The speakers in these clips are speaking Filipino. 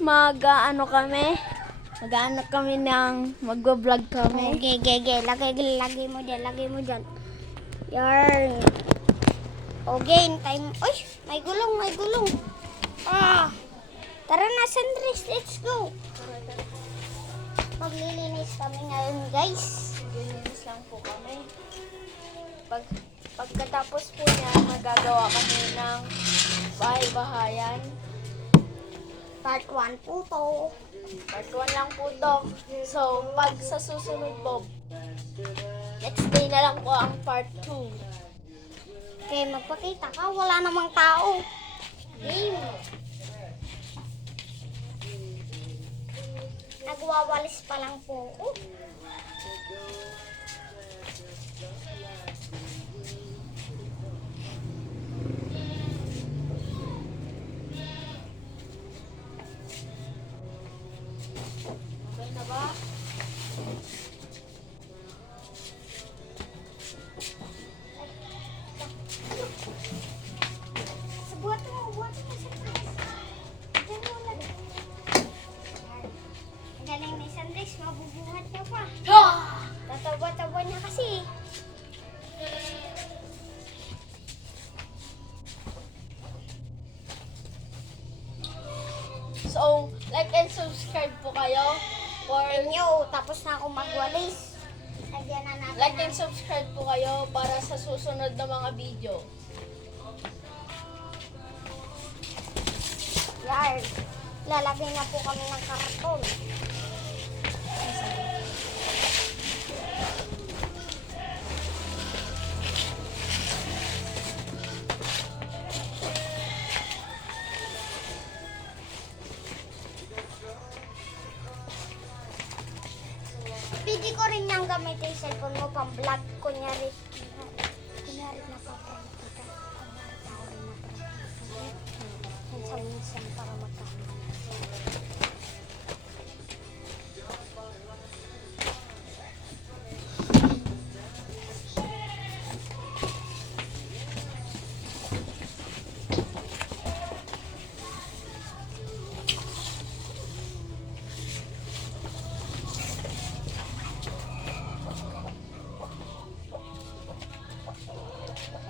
Mag-ano kami ng magbo-vlog kami. Okay. Lagay mo dyan. Yarn. Okay, time. Uy, may gulong. Tara na, Sandres. Let's go. Maglilinis kami ngayon, guys. Maglilinis lang po kami. Pagkatapos po niya, magagawa kami ng bahay-bahayan. Part 1 po to. Part 1 lang po to. So, pag sa susunod po, next day na lang po ang part 2. Okay, magpakita ka. Wala namang tao. Game. Nagwawalis pa lang po ako. Okay na ba? Buhat mo sa taas. Diyan mo lang. Ang galing ni Sandres, mabubuhat ka pa. Tatawa-tawa niya kasi. So, like and subscribe po kayo for Inyo, tapos na ako magwalis. Lagyan na natin. like and subscribe po kayo para sa susunod na mga video. Yan. Lalagay na po kami ng karton. Pwede ko rin niyang gamitin yung cellphone mo pang vlog. Kunyari na pa kita. Minsan para magkakaroon.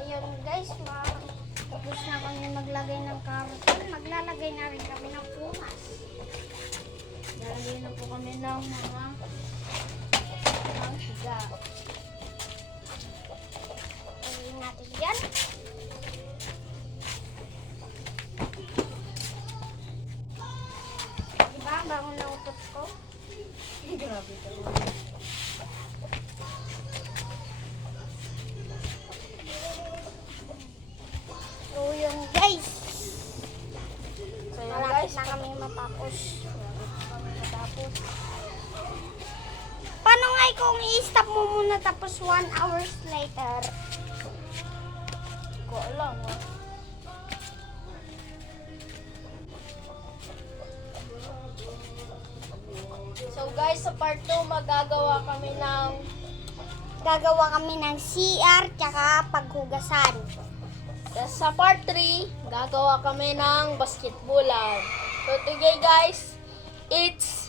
Ayun guys, tapos na kami maglagay ng karton. Maglalagay na rin kami ng pumas. Lalagay na po kami ng mga Higa. Ayun natin yan. Diba? Bangon na utot ko. grabe talaga. So yun guys. So, yun Malapit guys, na kami matapos. Paano nga kung i-stop mo muna tapos 1 hours later? ko alam So guys, sa part 2 Gagawa kami ng CR tsaka paghugasan. Tapos sa part 3, gagawa kami ng basketballan. So today guys, it's